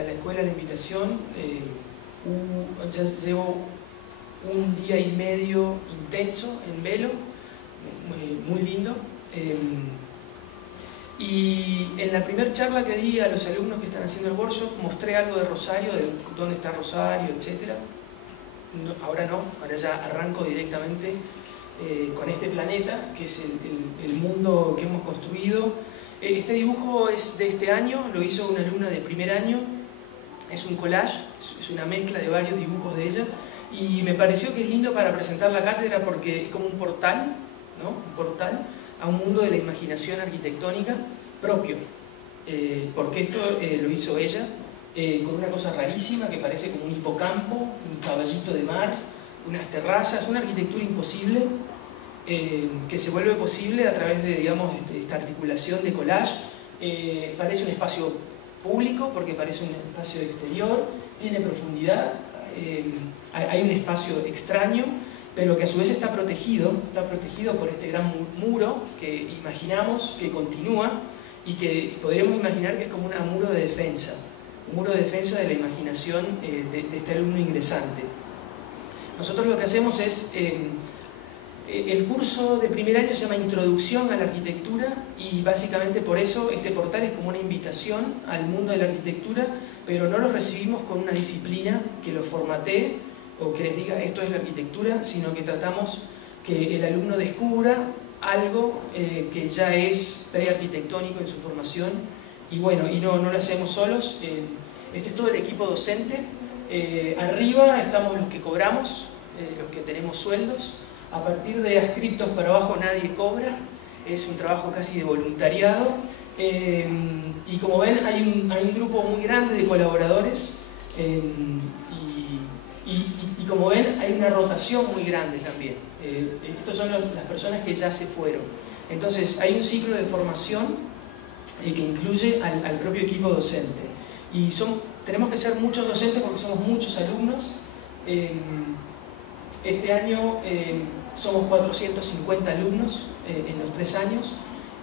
a la escuela la invitación. Ya llevo un día y medio intenso en Velo, muy lindo. Y en la primera charla que di a los alumnos que están haciendo el workshop mostré algo de Rosario, de dónde está Rosario, etc. Ahora ya arranco directamente con este planeta, que es el mundo que hemos construido. Este dibujo es de este año, lo hizo una alumna de primer año, es un collage, es una mezcla de varios dibujos de ella, y me pareció que es lindo para presentar la cátedra porque es como un portal, ¿no? Un portal a un mundo de la imaginación arquitectónica propio, porque esto lo hizo ella, con una cosa rarísima que parece como un hipocampo, un caballito de mar, unas terrazas, una arquitectura imposible, que se vuelve posible a través de, digamos, esta articulación de collage. Parece un espacio público porque parece un espacio exterior, tiene profundidad, hay un espacio extraño, pero que a su vez está protegido por este gran muro que imaginamos que continúa y que podríamos imaginar que es como un muro de defensa de la imaginación de este alumno ingresante. Nosotros lo que hacemos es, el curso de primer año se llama Introducción a la Arquitectura, y básicamente por eso este portal es como una invitación al mundo de la arquitectura, pero no los recibimos con una disciplina que los formatee o que les diga esto es la arquitectura, sino que tratamos que el alumno descubra algo que ya es prearquitectónico en su formación, y bueno, no lo hacemos solos. Este es todo el equipo docente. Arriba estamos los que cobramos, los que tenemos sueldos. A partir de adscriptos para abajo nadie cobra, es un trabajo casi de voluntariado, y como ven hay un grupo muy grande de colaboradores, y como ven hay una rotación muy grande también. Estos son las personas que ya se fueron. Entonces hay un ciclo de formación que incluye al propio equipo docente, y tenemos que ser muchos docentes porque somos muchos alumnos. Este año somos 450 alumnos en los 3 años.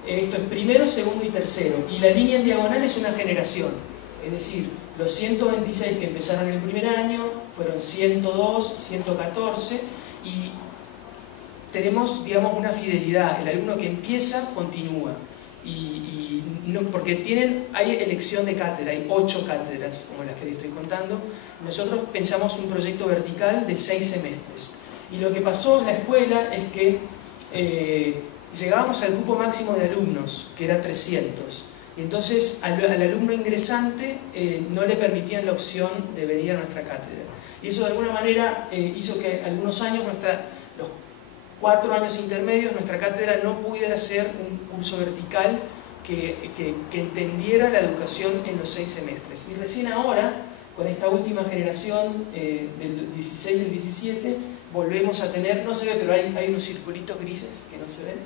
Esto es primero, segundo y tercero, y la línea en diagonal es una generación, es decir, los 126 que empezaron el primer año fueron 102, 114, y tenemos, digamos, una fidelidad. El alumno que empieza continúa, porque hay elección de cátedra, hay 8 cátedras como las que les estoy contando. Nosotros pensamos un proyecto vertical de 6 semestres, y lo que pasó en la escuela es que llegábamos al grupo máximo de alumnos, que era 300, y entonces al alumno ingresante no le permitían la opción de venir a nuestra cátedra, y eso de alguna manera hizo que algunos años, los 4 años intermedios, nuestra cátedra no pudiera ser un curso vertical que entendiera la educación en los 6 semestres. Y recién ahora, con esta última generación del 16 y el 17, volvemos a tener, no se ve, pero hay unos circulitos grises que no se ven.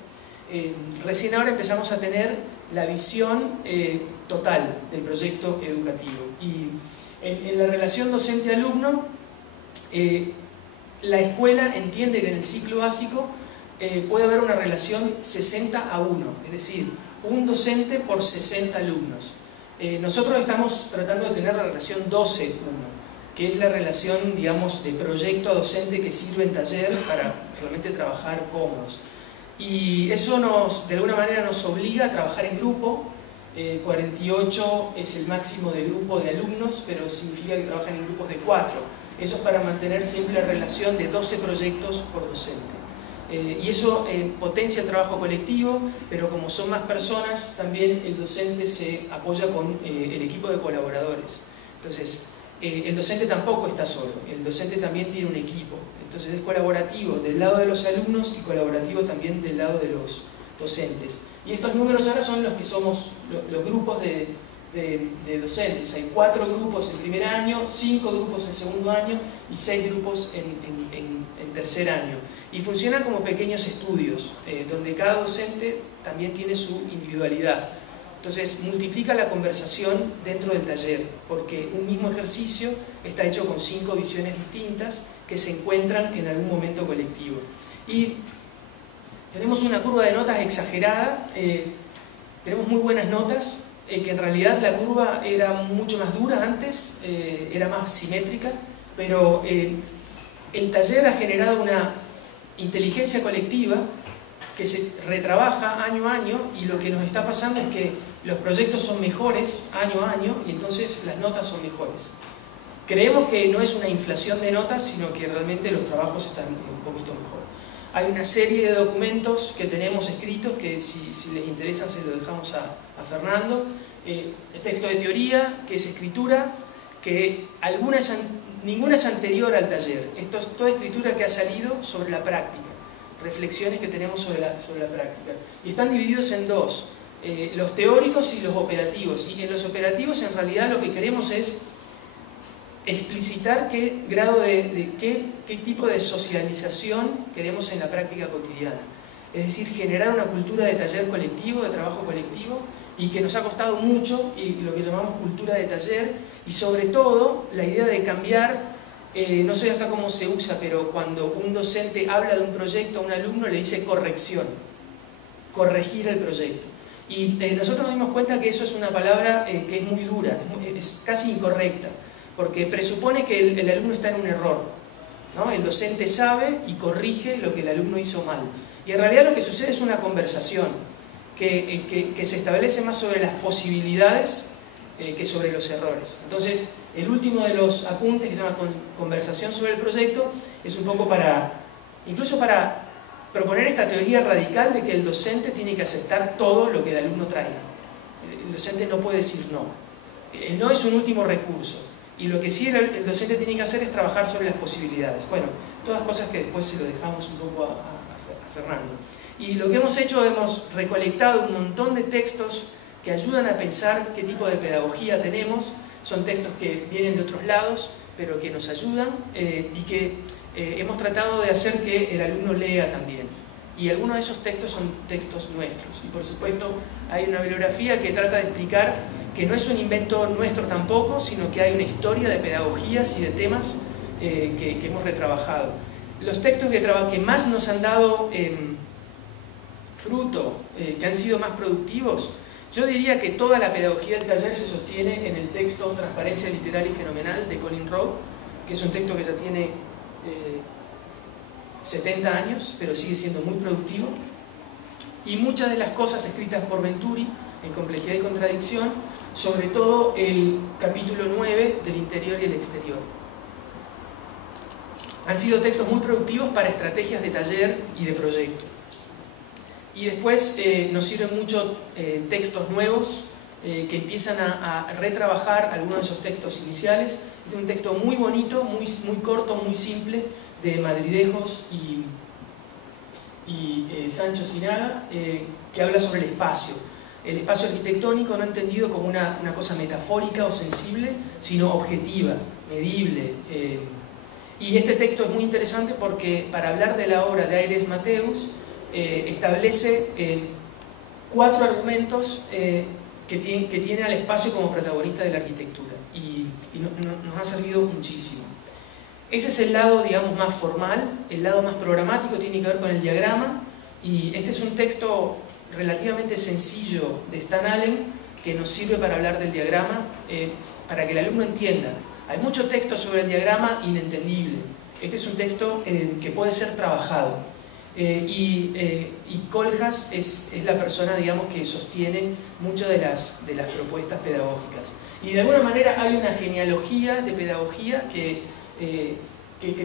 Recién ahora empezamos a tener la visión total del proyecto educativo. Y en la relación docente-alumno, la escuela entiende que en el ciclo básico puede haber una relación 60:1, es decir, un docente por 60 alumnos. Nosotros estamos tratando de tener la relación 12:1, que es la relación, digamos, de proyecto a docente que sirve en taller para realmente trabajar cómodos. Y eso de alguna manera nos obliga a trabajar en grupo. 48 es el máximo de grupo de alumnos, pero significa que trabajan en grupos de 4. Eso es para mantener siempre la relación de 12 proyectos por docente. Y eso potencia el trabajo colectivo, pero como son más personas, también el docente se apoya con el equipo de colaboradores. Entonces, el docente tampoco está solo, el docente también tiene un equipo. Entonces es colaborativo del lado de los alumnos y colaborativo también del lado de los docentes. Y estos números ahora son los que somos los grupos de docentes. Hay 4 grupos en primer año, 5 grupos en segundo año y 6 grupos en tercer año. Y funcionan como pequeños estudios, donde cada docente también tiene su individualidad. Entonces multiplica la conversación dentro del taller, porque un mismo ejercicio está hecho con 5 visiones distintas que se encuentran en algún momento colectivo. Y tenemos una curva de notas exagerada, tenemos muy buenas notas, que en realidad la curva era mucho más dura antes, era más simétrica, pero el taller ha generado una inteligencia colectiva que se retrabaja año a año, y lo que nos está pasando es que los proyectos son mejores año a año y entonces las notas son mejores. Creemos que no es una inflación de notas, sino que realmente los trabajos están un poquito mejor. Hay una serie de documentos que tenemos escritos que si les interesan se lo dejamos a Fernando. El texto de teoría, que es escritura, que ninguna es anterior al taller. Esto es toda escritura que ha salido sobre la práctica, reflexiones que tenemos sobre la práctica. Y están divididos en dos, los teóricos y los operativos. Y en los operativos en realidad lo que queremos es explicitar qué grado qué tipo de socialización queremos en la práctica cotidiana. Es decir, generar una cultura de taller colectivo, de trabajo colectivo, y que nos ha costado mucho, y lo que llamamos cultura de taller, y sobre todo la idea de cambiar, no sé acá cómo se usa, pero cuando un docente habla de un proyecto a un alumno le dice corrección, corregir el proyecto. Y nosotros nos dimos cuenta que eso es una palabra que es muy dura, es casi incorrecta, porque presupone que el alumno está en un error, ¿no? El docente sabe y corrige lo que el alumno hizo mal. Y en realidad lo que sucede es una conversación que se establece más sobre las posibilidades que sobre los errores. Entonces, el último de los apuntes, que se llama conversación sobre el proyecto, es un poco incluso para proponer esta teoría radical de que el docente tiene que aceptar todo lo que el alumno traiga. El docente no puede decir no. El no es un último recurso. Y lo que sí el docente tiene que hacer es trabajar sobre las posibilidades. Bueno, todas cosas que después se lo dejamos un poco a Fernando. Y lo que hemos hecho, hemos recolectado un montón de textos que ayudan a pensar qué tipo de pedagogía tenemos. Son textos que vienen de otros lados, pero que nos ayudan, y que hemos tratado de hacer que el alumno lea también. Y algunos de esos textos son textos nuestros. Y por supuesto hay una bibliografía que trata de explicar que no es un invento nuestro tampoco, sino que hay una historia de pedagogías y de temas que hemos retrabajado. Los textos que más nos han dado fruto, que han sido más productivos, yo diría que toda la pedagogía del taller se sostiene en el texto Transparencia literal y fenomenal de Colin Rowe, que es un texto que ya tiene 70 años, pero sigue siendo muy productivo. Y muchas de las cosas escritas por Venturi en Complejidad y Contradicción, sobre todo el capítulo 9 del interior y el exterior. Han sido textos muy productivos para estrategias de taller y de proyecto. Y después nos sirven mucho textos nuevos que empiezan a retrabajar algunos de esos textos iniciales. Este es un texto muy bonito, muy corto, muy simple, de Madridejos y Sancho Sinaga, que habla sobre el espacio arquitectónico no entendido como una cosa metafórica o sensible, sino objetiva, medible. Y este texto es muy interesante porque para hablar de la obra de Aires Mateus establece 4 argumentos que tiene al espacio como protagonista de la arquitectura, y nos ha servido muchísimo. Ese es el lado, digamos, más formal. El lado más programático tiene que ver con el diagrama, y este es un texto relativamente sencillo de Stan Allen que nos sirve para hablar del diagrama, para que el alumno entienda. Hay mucho texto sobre el diagrama inentendible. Este es un texto que puede ser trabajado, y Kohlhaas es la persona, digamos, que sostiene muchas de las propuestas pedagógicas. Y de alguna manera hay una genealogía de pedagogía que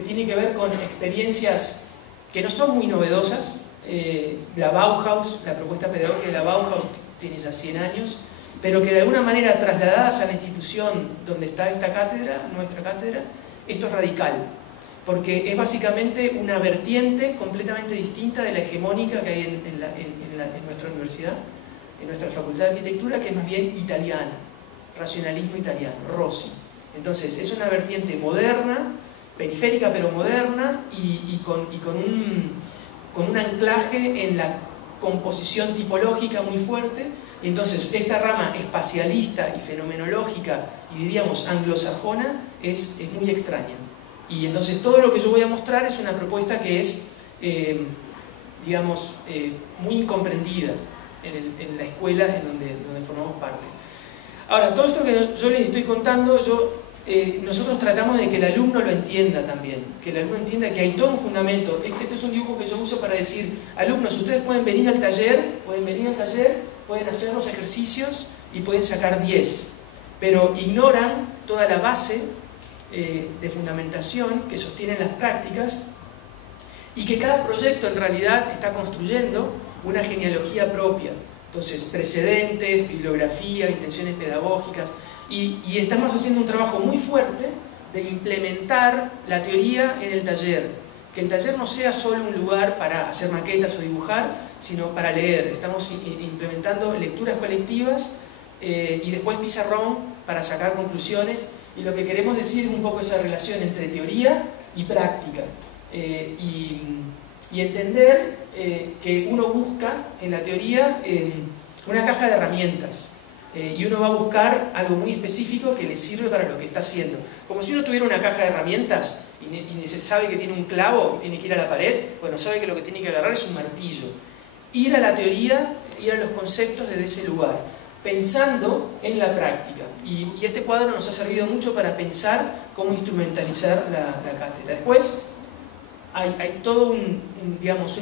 tiene que ver con experiencias que no son muy novedosas. La Bauhaus, la propuesta pedagógica de la Bauhaus tiene ya 100 años, pero que de alguna manera trasladadas a la institución donde está esta cátedra, nuestra cátedra, esto es radical, porque es básicamente una vertiente completamente distinta de la hegemónica que hay en nuestra universidad, en nuestra facultad de arquitectura, que es más bien italiana, racionalismo italiano, Rossi. Entonces es una vertiente moderna, periférica pero moderna, y con un anclaje en la composición tipológica muy fuerte. Entonces esta rama espacialista y fenomenológica, y diríamos anglosajona, es muy extraña. Y entonces todo lo que yo voy a mostrar es una propuesta que es, digamos, muy incomprendida en la escuela en donde formamos parte. Ahora, todo esto que yo les estoy contando, nosotros tratamos de que el alumno lo entienda también, que el alumno entienda que hay todo un fundamento. Este es un dibujo que yo uso para decir, alumnos, ustedes pueden venir al taller, pueden hacer los ejercicios y pueden sacar 10, pero ignoran toda la base de fundamentación que sostienen las prácticas y que cada proyecto en realidad está construyendo una genealogía propia. Entonces, precedentes, bibliografía, intenciones pedagógicas, y estamos haciendo un trabajo muy fuerte de implementar la teoría en el taller. Que el taller no sea solo un lugar para hacer maquetas o dibujar, sino para leer. Estamos implementando lecturas colectivas y después pizarrón para sacar conclusiones, y lo que queremos decir es un poco esa relación entre teoría y práctica, y entender que uno busca en la teoría una caja de herramientas, y uno va a buscar algo muy específico que le sirve para lo que está haciendo. Como si uno tuviera una caja de herramientas y se sabe que tiene un clavo y tiene que ir a la pared, bueno, sabe que lo que tiene que agarrar es un martillo. Ir a la teoría, ir a los conceptos desde ese lugar, pensando en la práctica. Y este cuadro nos ha servido mucho para pensar cómo instrumentalizar la cátedra. Después hay todo digamos,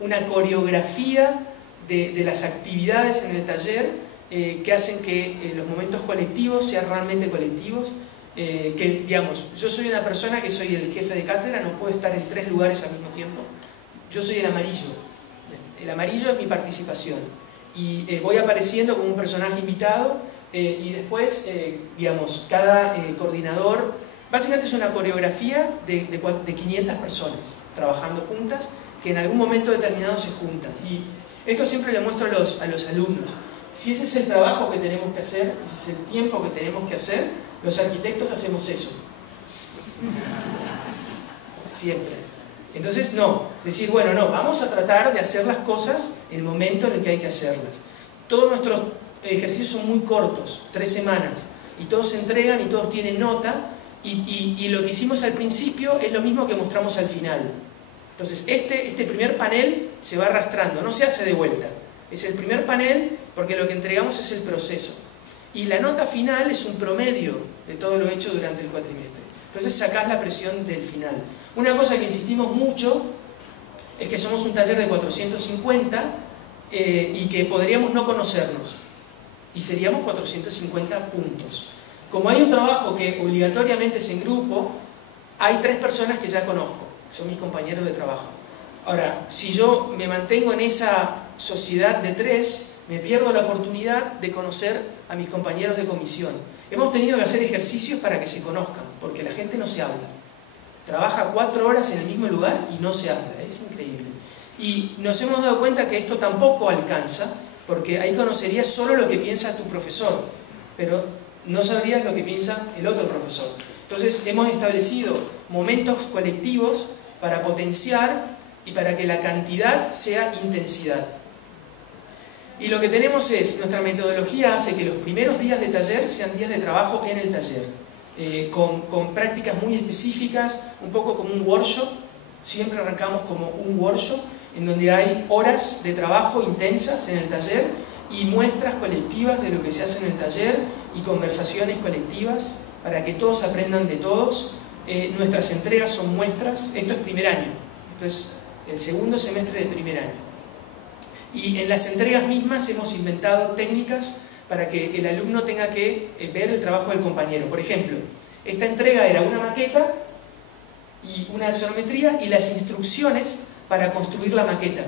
una coreografía de las actividades en el taller que hacen que los momentos colectivos sean realmente colectivos. Que, digamos, yo soy una persona que soy el jefe de cátedra, no puedo estar en 3 lugares al mismo tiempo. Yo soy el amarillo. El amarillo es mi participación. Y voy apareciendo como un personaje invitado, y después, digamos, cada coordinador, básicamente es una coreografía de 500 personas trabajando juntas, que en algún momento determinado se juntan. Y esto siempre le muestro a los alumnos. Si ese es el trabajo que tenemos que hacer, ese es el tiempo que tenemos que hacer, los arquitectos hacemos eso. Siempre. Entonces, no. Decir, bueno, no, vamos a tratar de hacer las cosas en el momento en el que hay que hacerlas. Todos nuestros ejercicios son muy cortos, 3 semanas, y todos se entregan y todos tienen nota, y lo que hicimos al principio es lo mismo que mostramos al final. Entonces, este primer panel se va arrastrando, no se hace de vuelta. Es el primer panel porque lo que entregamos es el proceso. Y la nota final es un promedio de todo lo hecho durante el cuatrimestre. Entonces sacás la presión del final. Una cosa que insistimos mucho es que somos un taller de 450 y que podríamos no conocernos. Y seríamos 450 puntos. Como hay un trabajo que obligatoriamente es en grupo, hay 3 personas que ya conozco. Son mis compañeros de trabajo. Ahora, si yo me mantengo en esa sociedad de 3, me pierdo la oportunidad de conocer a mis compañeros de comisión. Hemos tenido que hacer ejercicios para que se conozcan, porque la gente no se habla. Trabaja 4 horas en el mismo lugar y no se habla, es increíble. Y nos hemos dado cuenta que esto tampoco alcanza, porque ahí conocerías solo lo que piensa tu profesor, pero no sabrías lo que piensa el otro profesor. Entonces hemos establecido momentos colectivos para potenciar y para que la cantidad sea intensidad. Y lo que tenemos es, nuestra metodología hace que los primeros días de taller sean días de trabajo en el taller, con prácticas muy específicas, un poco como un workshop. Siempre arrancamos como un workshop, en donde hay horas de trabajo intensas en el taller y muestras colectivas de lo que se hace en el taller y conversaciones colectivas para que todos aprendan de todos. Nuestras entregas son muestras. Esto es primer año, esto es el segundo semestre de primer año. Y en las entregas mismas hemos inventado técnicas para que el alumno tenga que ver el trabajo del compañero. Por ejemplo, esta entrega era una maqueta y una axonometría y las instrucciones para construir la maqueta.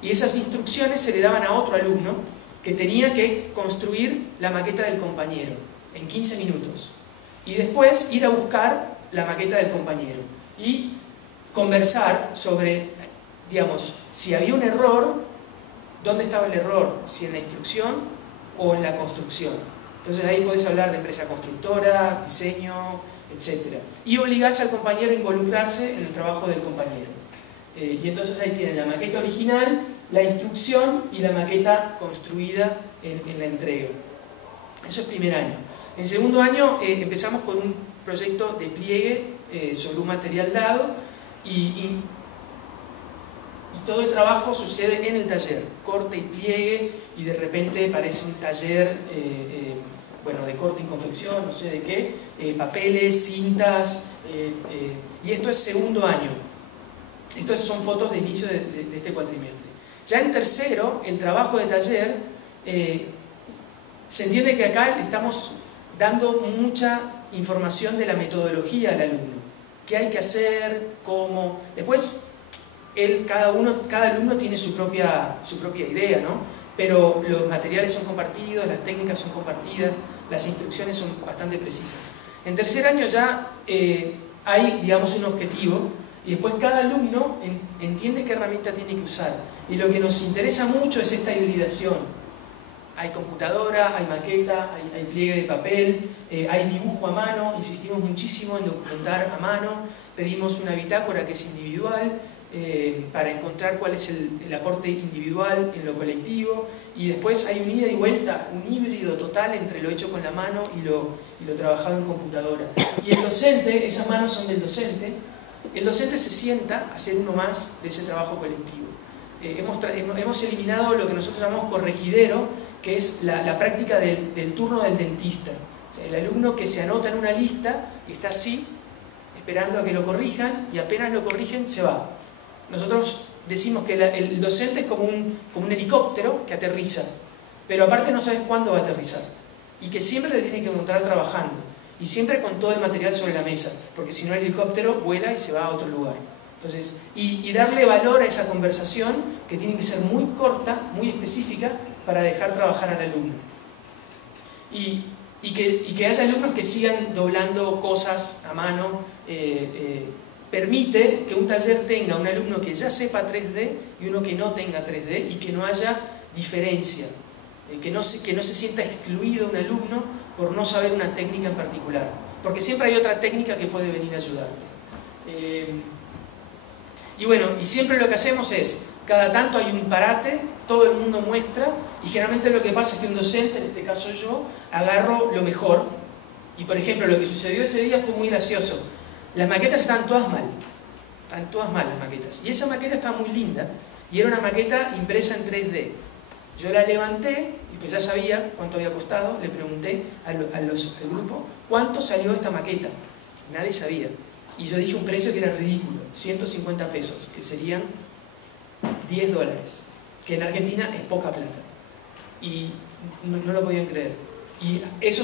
Y esas instrucciones se le daban a otro alumno que tenía que construir la maqueta del compañero en 15 minutos. Y después ir a buscar la maqueta del compañero y conversar sobre, digamos, si había un error, ¿dónde estaba el error? Si en la instrucción o en la construcción. Entonces ahí podés hablar de empresa constructora, diseño, etc. Y obligás al compañero a involucrarse en el trabajo del compañero. Y entonces ahí tienen la maqueta original, la instrucción y la maqueta construida en la entrega. Eso es primer año. En segundo año empezamos con un proyecto de pliegue sobre un material dado y todo el trabajo sucede en el taller, corte y pliegue, y de repente parece un taller bueno, de corte y confección, no sé de qué, papeles, cintas, y esto es segundo año. Estas son fotos de inicio de este cuatrimestre. Ya en tercero, el trabajo de taller, se entiende que acá estamos dando mucha información de la metodología al alumno. ¿Qué hay que hacer? ¿Cómo? Después, cada alumno tiene su propia idea, ¿no? Pero los materiales son compartidos, las técnicas son compartidas, las instrucciones son bastante precisas. En tercer año ya hay, digamos, un objetivo y después cada alumno entiende qué herramienta tiene que usar. Y lo que nos interesa mucho es esta hibridación. Hay computadora, hay maqueta, hay pliegue de papel, hay dibujo a mano, insistimos muchísimo en documentar a mano, pedimos una bitácora que es individual, para encontrar cuál es el aporte individual en lo colectivo, y después hay un ida y vuelta, un híbrido total entre lo hecho con la mano y lo trabajado en computadora. Y el docente, esas manos son del docente, el docente se sienta a hacer uno más de ese trabajo colectivo. Hemos eliminado lo que nosotros llamamos corregidero, que es la práctica del turno del dentista. O sea, el alumno que se anota en una lista y está así, esperando a que lo corrijan, y apenas lo corrigen, se va. Nosotros decimos que el docente es como un helicóptero que aterriza, pero aparte no sabes cuándo va a aterrizar, y que siempre le tiene que encontrar trabajando, y siempre con todo el material sobre la mesa, porque si no el helicóptero vuela y se va a otro lugar. Entonces, y darle valor a esa conversación, que tiene que ser muy corta, muy específica, para dejar trabajar al alumno. Y que haya alumnos que sigan doblando cosas a mano. Permite que un taller tenga un alumno que ya sepa 3D y uno que no tenga 3D, y que no haya diferencia, que no se sienta excluido un alumno por no saber una técnica en particular, porque siempre hay otra técnica que puede venir a ayudarte. Y bueno, y siempre lo que hacemos es, cada tanto hay un parate, todo el mundo muestra, y generalmente lo que pasa es que un docente, en este caso yo, agarro lo mejor. Y por ejemplo, lo que sucedió ese día fue muy gracioso. Las maquetas estaban todas mal las maquetas, y esa maqueta estaba muy linda, y era una maqueta impresa en 3D. Yo la levanté, y pues ya sabía cuánto había costado, le pregunté al grupo, ¿cuánto salió esta maqueta? Nadie sabía. Y yo dije un precio que era ridículo, 150 pesos, que serían $10, que en Argentina es poca plata. Y no lo podían creer. Y eso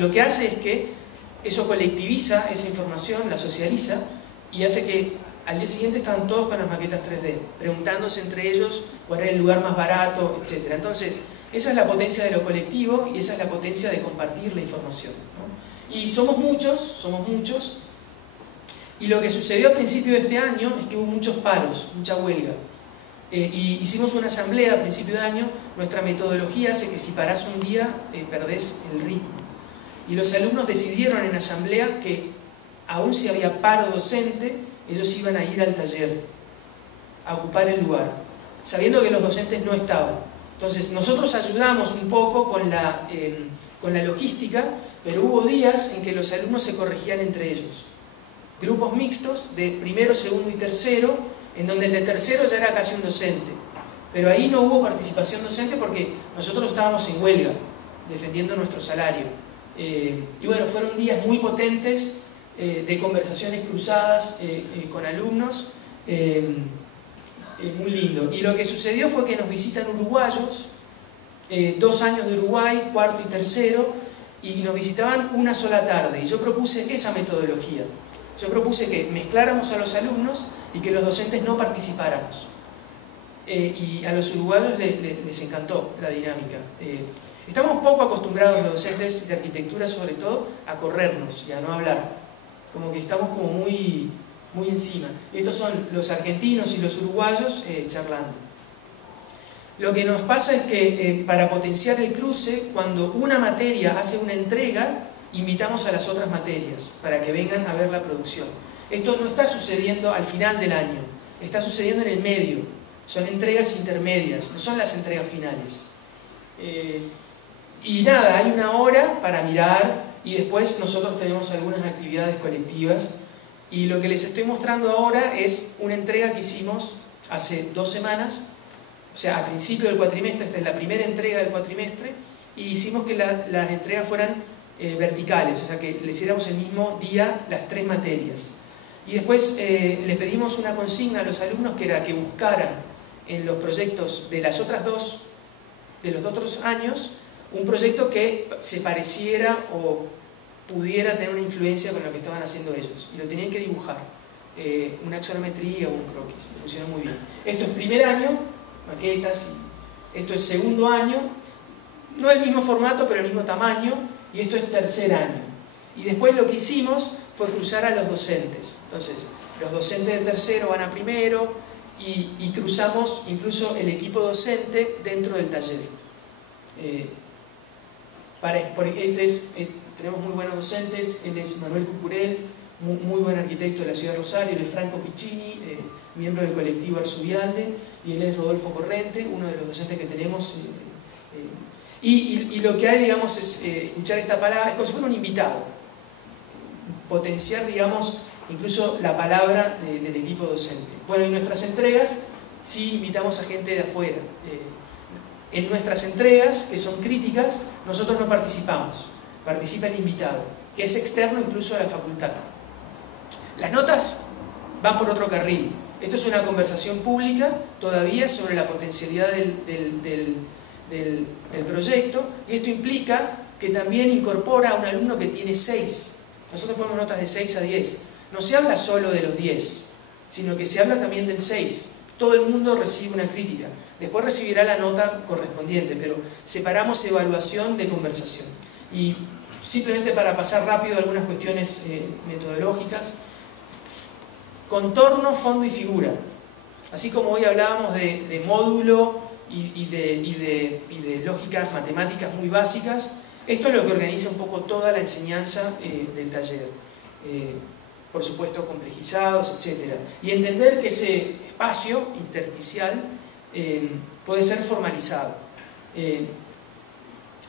lo que hace es que eso colectiviza esa información, la socializa, y hace que al día siguiente estaban todos con las maquetas 3D, preguntándose entre ellos cuál era el lugar más barato, etc. Entonces, esa es la potencia de lo colectivo, y esa es la potencia de compartir la información, ¿no? Y somos muchos, y lo que sucedió a principio de este año es que hubo muchos paros, mucha huelga. Y hicimos una asamblea a principio de año. Nuestra metodología hace que si parás un día, perdés el ritmo. Y los alumnos decidieron en asamblea que, aun si había paro docente, ellos iban a ir al taller, a ocupar el lugar, sabiendo que los docentes no estaban. Entonces, nosotros ayudamos un poco con la logística, pero hubo días en que los alumnos se corregían entre ellos. Grupos mixtos de primero, segundo y tercero, en donde el de tercero ya era casi un docente. Pero ahí no hubo participación docente porque nosotros estábamos en huelga, defendiendo nuestro salario. Y bueno, fueron días muy potentes de conversaciones cruzadas con alumnos, muy lindo. Y lo que sucedió fue que nos visitan uruguayos, 2 años de Uruguay, cuarto y tercero, y nos visitaban una sola tarde. Y yo propuse esa metodología. Yo propuse que mezcláramos a los alumnos y que los docentes no participáramos. Y a los uruguayos les encantó la dinámica. Estamos poco acostumbrados los docentes de arquitectura, sobre todo, a corrernos y a no hablar. Como que estamos como muy encima. Estos son los argentinos y los uruguayos charlando. Lo que nos pasa es que para potenciar el cruce, cuando una materia hace una entrega, invitamos a las otras materias para que vengan a ver la producción. Esto no está sucediendo al final del año, está sucediendo en el medio. Son entregas intermedias, no son las entregas finales. Y nada, hay una hora para mirar, y después nosotros tenemos algunas actividades colectivas. Y lo que les estoy mostrando ahora es una entrega que hicimos hace 2 semanas, o sea, a principio del cuatrimestre. Esta es la primera entrega del cuatrimestre, y hicimos que las entregas fueran verticales, o sea que le hiciéramos el mismo día las 3 materias. Y después le pedimos una consigna a los alumnos que era que buscaran en los proyectos de los otros años un proyecto que se pareciera o pudiera tener una influencia con lo que estaban haciendo ellos. Y lo tenían que dibujar, una axonometría o un croquis. Funcionó muy bien. Esto es primer año, maquetas, y esto es segundo año, no el mismo formato pero el mismo tamaño, y esto es tercer año. Y después lo que hicimos fue cruzar a los docentes. Entonces, los docentes de tercero van a primero y cruzamos incluso el equipo docente dentro del taller. Tenemos muy buenos docentes. Él es Manuel Cucurel, muy buen arquitecto de la ciudad de Rosario. Él es Franco Piccini, miembro del colectivo Arzubialde, y él es Rodolfo Corrente, uno de los docentes que tenemos. Y lo que hay, digamos, es escuchar esta palabra, es como si fuera un invitado, potenciar, digamos, incluso la palabra del equipo docente. Bueno, y nuestras entregas, sí invitamos a gente de afuera. En nuestras entregas, que son críticas, nosotros no participamos, participa el invitado, que es externo incluso a la facultad. Las notas van por otro carril. Esto es una conversación pública todavía sobre la potencialidad del proyecto, y esto implica que también incorpora a un alumno que tiene 6. Nosotros ponemos notas de 6 a 10. No se habla solo de los 10, sino que se habla también del 6. Todo el mundo recibe una crítica. Después recibirá la nota correspondiente, pero separamos evaluación de conversación. Y simplemente para pasar rápido algunas cuestiones metodológicas: contorno, fondo y figura. Así como hoy hablábamos de módulo y de lógicas matemáticas muy básicas, esto es lo que organiza un poco toda la enseñanza del taller. Por supuesto, complejizados, etc. Y entender que ese espacio intersticial puede ser formalizado.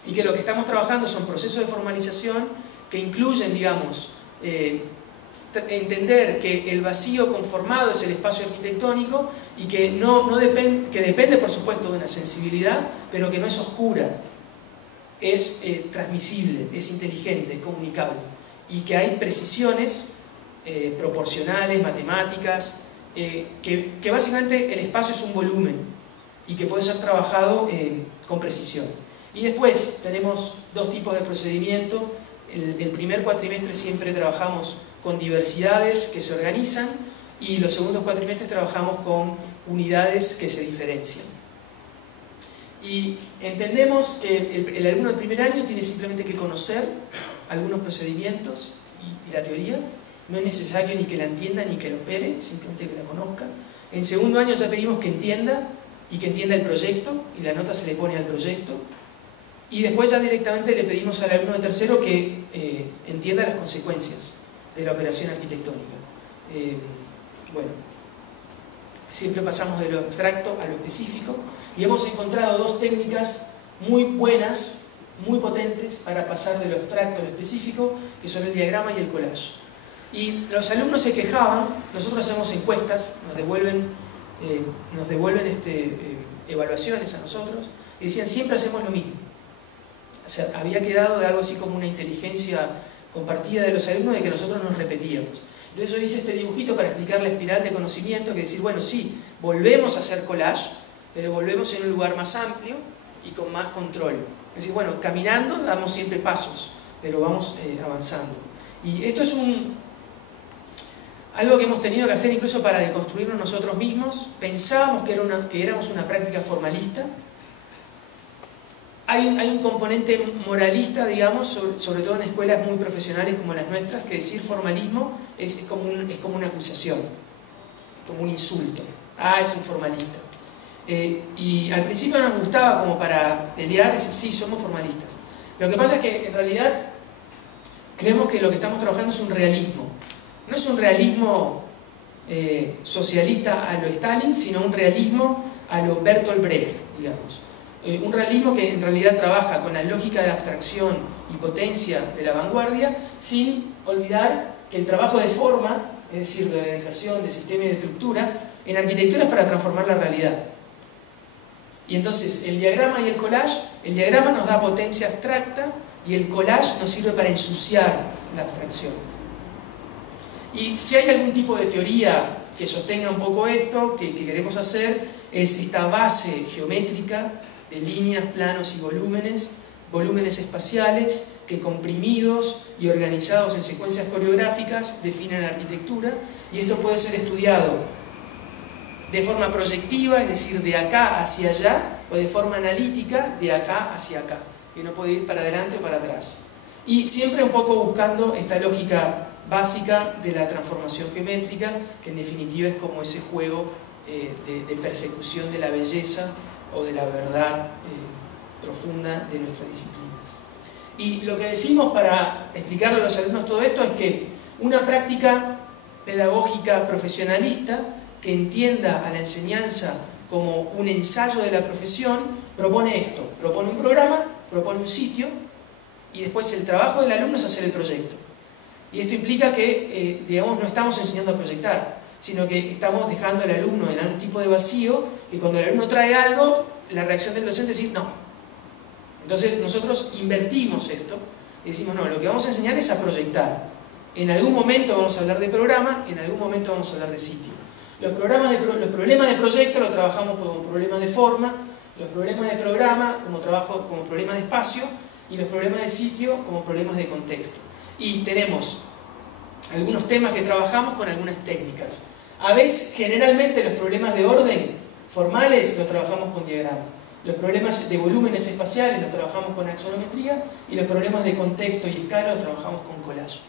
Y que lo que estamos trabajando son procesos de formalización que incluyen, digamos, entender que el vacío conformado es el espacio arquitectónico y que, que depende, por supuesto, de una sensibilidad, pero que no es oscura, es transmisible, es inteligente, es comunicable, y que hay precisiones proporcionales, matemáticas, que básicamente el espacio es un volumen y que puede ser trabajado con precisión. Y después tenemos 2 tipos de procedimiento. El primer cuatrimestre siempre trabajamos con diversidades que se organizan, y los segundos cuatrimestres trabajamos con unidades que se diferencian. Y entendemos que el alumno del primer año tiene simplemente que conocer algunos procedimientos y la teoría. No es necesario ni que la entienda ni que la opere, simplemente que la conozca. En segundo año ya pedimos que entienda, y que entienda el proyecto, y la nota se le pone al proyecto. Y después ya directamente le pedimos al alumno de tercero que entienda las consecuencias de la operación arquitectónica. Bueno, siempre pasamos de lo abstracto a lo específico, y hemos encontrado 2 técnicas muy buenas, muy potentes para pasar de lo abstracto a lo específico, que son el diagrama y el collage. Y los alumnos se quejaban. Nosotros hacemos encuestas, nos devuelven evaluaciones a nosotros, y decían: siempre hacemos lo mismo. O sea, había quedado de algo así como una inteligencia compartida de los alumnos de que nosotros nos repetíamos. Entonces yo hice este dibujito para explicar la espiral de conocimiento, que decir, bueno, sí, volvemos a hacer collage, pero volvemos en un lugar más amplio y con más control. Es decir, bueno, caminando damos siempre pasos, pero vamos avanzando. Y esto es algo que hemos tenido que hacer incluso para deconstruirnos nosotros mismos. Pensábamos que éramos una práctica formalista. Hay un componente moralista, digamos, sobre todo en escuelas muy profesionales como las nuestras, que decir formalismo es como una acusación, como un insulto. Ah, es un formalista. Y al principio nos gustaba, como para pelear, decir: sí, somos formalistas. Lo que pasa es que en realidad creemos que lo que estamos trabajando es un realismo. No es un realismo socialista a lo Stalin, sino un realismo a lo Bertolt Brecht, digamos. Un realismo que en realidad trabaja con la lógica de abstracción y potencia de la vanguardia, sin olvidar que el trabajo de forma, es decir, de organización, de sistema y de estructura, en arquitectura es para transformar la realidad. Y entonces el diagrama y el collage El diagrama nos da potencia abstracta y el collage nos sirve para ensuciar la abstracción. Y si hay algún tipo de teoría que sostenga un poco esto, que queremos hacer, es esta base geométrica de líneas, planos y volúmenes espaciales que comprimidos y organizados en secuencias coreográficas definen la arquitectura, y esto puede ser estudiado de forma proyectiva, es decir, de acá hacia allá, o de forma analítica, de acá hacia acá, que no puede ir para adelante o para atrás. Y siempre un poco buscando esta lógica básica de la transformación geométrica, que en definitiva es como ese juego de persecución de la belleza o de la verdad profunda de nuestra disciplina. Y lo que decimos para explicarle a los alumnos todo esto es que una práctica pedagógica profesionalista que entienda a la enseñanza como un ensayo de la profesión propone esto, propone un programa, propone un sitio, y después el trabajo del alumno es hacer el proyecto. Y esto implica que, digamos, no estamos enseñando a proyectar, sino que estamos dejando al alumno en algún tipo de vacío, que cuando el alumno trae algo, la reacción del docente es decir, no. Entonces nosotros invertimos esto y decimos, no, lo que vamos a enseñar es a proyectar. En algún momento vamos a hablar de programa, en algún momento vamos a hablar de sitio. Los problemas de proyecto los trabajamos como problemas de forma, los problemas de programa como problemas de espacio, y los problemas de sitio como problemas de contexto. Y tenemos algunos temas que trabajamos con algunas técnicas. A veces, generalmente, los problemas de orden formales los trabajamos con diagrama. Los problemas de volúmenes espaciales los trabajamos con axonometría, y los problemas de contexto y escala los trabajamos con collage.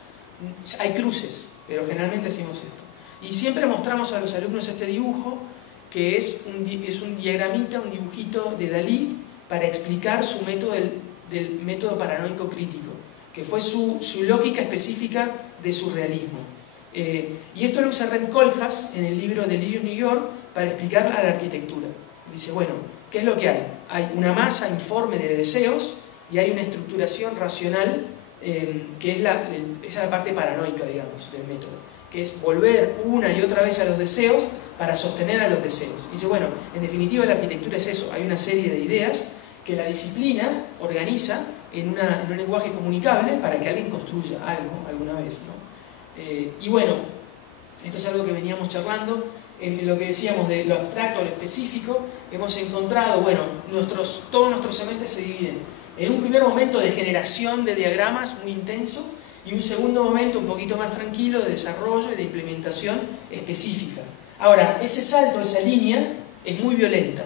Hay cruces, pero generalmente hacemos esto. Y siempre mostramos a los alumnos este dibujo, que es un diagramita, un dibujito de Dalí, para explicar su método del método paranoico crítico, que fue su lógica específica de surrealismo. Y esto lo usa Rem Koolhaas en el libro Delirium New York para explicar a la arquitectura. Dice, bueno, ¿qué es lo que hay? Hay una masa informe de deseos y hay una estructuración racional, que es esa parte paranoica, digamos, del método, que es volver una y otra vez a los deseos para sostener a los deseos. Dice, bueno, en definitiva la arquitectura es eso, hay una serie de ideas que la disciplina organiza en un lenguaje comunicable para que alguien construya algo alguna vez, ¿no? Y bueno, esto es algo que veníamos charlando en lo que decíamos de lo abstracto a lo específico. Hemos encontrado, bueno, todos nuestros semestres se dividen en un primer momento de generación de diagramas muy intenso y un segundo momento un poquito más tranquilo de desarrollo y de implementación específica. Ahora, ese salto, esa línea es muy violenta.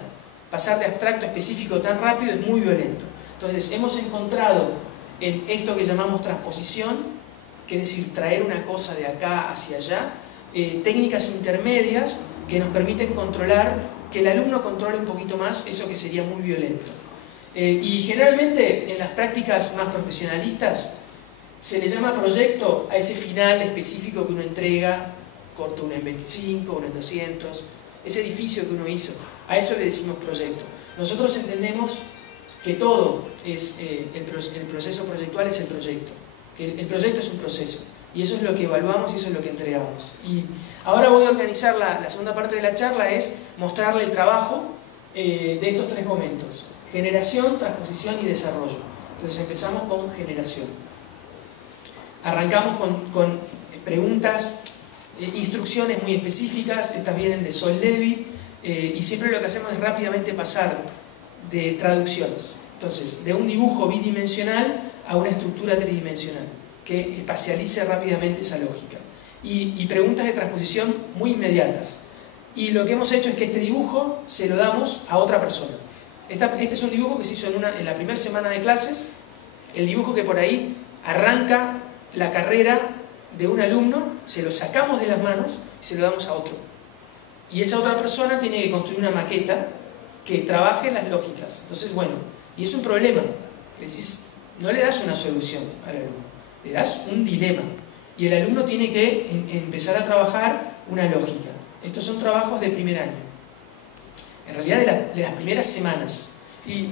Pasar de abstracto a específico tan rápido es muy violento. Entonces, hemos encontrado en esto que llamamos transposición, que es decir, traer una cosa de acá hacia allá, técnicas intermedias que nos permiten controlar, que el alumno controle un poquito más eso que sería muy violento. Y generalmente en las prácticas más profesionalistas se le llama proyecto a ese final específico que uno entrega, corto uno en 25, uno en 200, ese edificio que uno hizo, a eso le decimos proyecto. Nosotros entendemos que todo es, el proceso proyectual es el proyecto, que el proyecto es un proceso, y eso es lo que evaluamos y eso es lo que entregamos. Y ahora voy a organizar la segunda parte de la charla, es mostrarle el trabajo de estos tres momentos: generación, transposición y desarrollo. Entonces empezamos con generación. Arrancamos con preguntas, instrucciones muy específicas. Estas vienen de Sol Levitt, y siempre lo que hacemos es rápidamente pasar de traducciones. Entonces, de un dibujo bidimensional a una estructura tridimensional, que espacialice rápidamente esa lógica. Y preguntas de transposición muy inmediatas. Y lo que hemos hecho es que este dibujo se lo damos a otra persona. Este es un dibujo que se hizo en la primera semana de clases, el dibujo que por ahí arranca la carrera de un alumno, se lo sacamos de las manos y se lo damos a otro. Y esa otra persona tiene que construir una maqueta que trabaje las lógicas. Entonces, bueno, y es un problema. Decís, no le das una solución al alumno, le das un dilema. Y el alumno tiene que empezar a trabajar una lógica. Estos son trabajos de primer año. En realidad de las primeras semanas. Y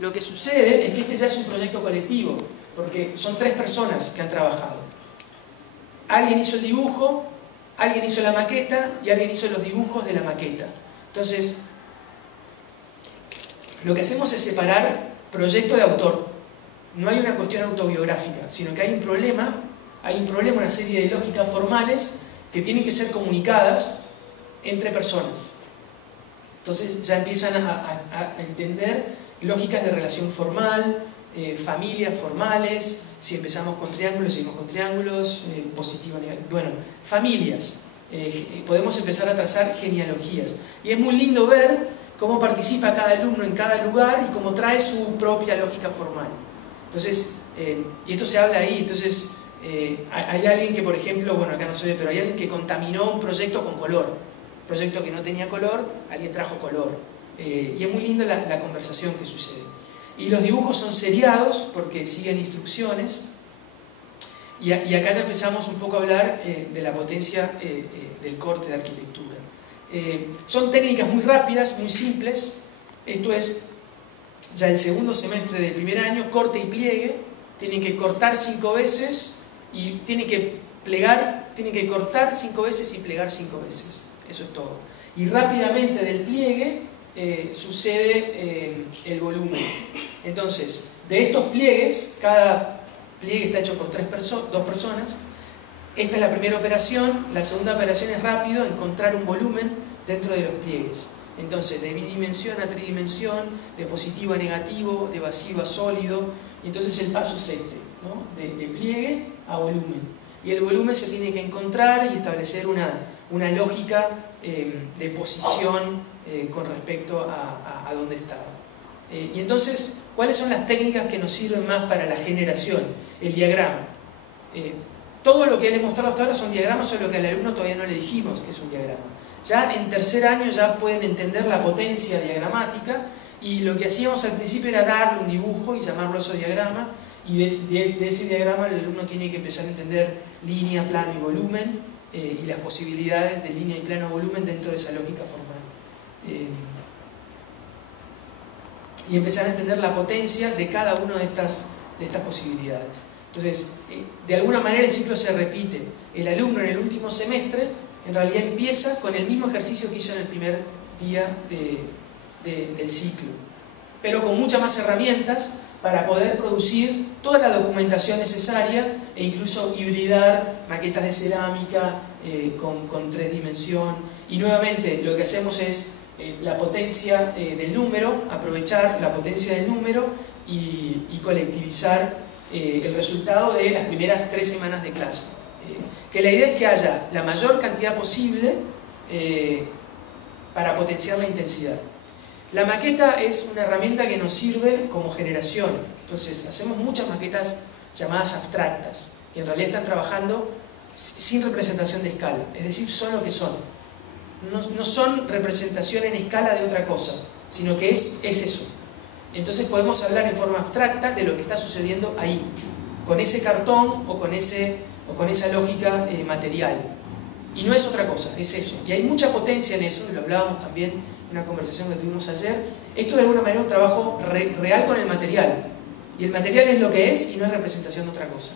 lo que sucede es que este ya es un proyecto colectivo, porque son 3 personas que han trabajado. Alguien hizo el dibujo, alguien hizo la maqueta y alguien hizo los dibujos de la maqueta. Entonces, lo que hacemos es separar proyecto de autor. No hay una cuestión autobiográfica, sino que hay un problema, una serie de lógicas formales que tienen que ser comunicadas entre personas. Entonces ya empiezan a entender lógicas de relación formal, familias formales, si empezamos con triángulos, seguimos con triángulos, positivo, negativo, bueno, familias. Podemos empezar a trazar genealogías. Y es muy lindo ver cómo participa cada alumno en cada lugar y cómo trae su propia lógica formal. Entonces, y esto se habla ahí, entonces hay alguien que, por ejemplo, bueno, acá no se ve, pero hay alguien que contaminó un proyecto con color. Un proyecto que no tenía color, alguien trajo color. Y es muy linda la conversación que sucede. Y los dibujos son seriados porque siguen instrucciones. Y acá ya empezamos un poco a hablar de la potencia del corte de arquitectura. Son técnicas muy rápidas, muy simples. Esto es ya el segundo semestre del primer año, corte y pliegue. Tienen que cortar 5 veces y tienen que cortar 5 veces y plegar 5 veces. Eso es todo. Y rápidamente del pliegue sucede el volumen. Entonces, de estos pliegues, cada pliegue está hecho por 2 personas. Esta es la primera operación. La segunda operación es rápido, encontrar un volumen dentro de los pliegues. Entonces, de bidimensión a tridimensión, de positivo a negativo, de vacío a sólido. Y entonces el paso es este, ¿no? De pliegue a volumen. Y el volumen se tiene que encontrar y establecer una lógica de posición con respecto a dónde estaba. Y entonces, ¿cuáles son las técnicas que nos sirven más para la generación? El diagrama. Todo lo que le he mostrado hasta ahora son diagramas, solo que al alumno todavía no le dijimos que es un diagrama. Ya en tercer año ya pueden entender la potencia diagramática, y lo que hacíamos al principio era darle un dibujo y llamarlo eso diagrama, y de ese diagrama el alumno tiene que empezar a entender línea, plano y volumen, y las posibilidades de línea y plano y volumen dentro de esa lógica formal. Y empezar a entender la potencia de cada una de estas posibilidades. Entonces, de alguna manera el ciclo se repite. El alumno en el último semestre en realidad empieza con el mismo ejercicio que hizo en el primer día del ciclo, pero con muchas más herramientas para poder producir toda la documentación necesaria e incluso hibridar maquetas de cerámica con 3 dimensiones. Y nuevamente lo que hacemos es la potencia del número, aprovechar la potencia del número y colectivizar el resultado de las primeras 3 semanas de clase. Que la idea es que haya la mayor cantidad posible para potenciar la intensidad. La maqueta es una herramienta que nos sirve como generación. Entonces, hacemos muchas maquetas llamadas abstractas, que en realidad están trabajando sin representación de escala, es decir, son lo que son. No son representación en escala de otra cosa, sino que es eso. Entonces podemos hablar en forma abstracta de lo que está sucediendo ahí, con ese cartón o con esa lógica material. Y no es otra cosa, es eso. Y hay mucha potencia en eso, y lo hablábamos también en una conversación que tuvimos ayer. Esto de alguna manera es un trabajo real con el material. Y el material es lo que es y no es representación de otra cosa.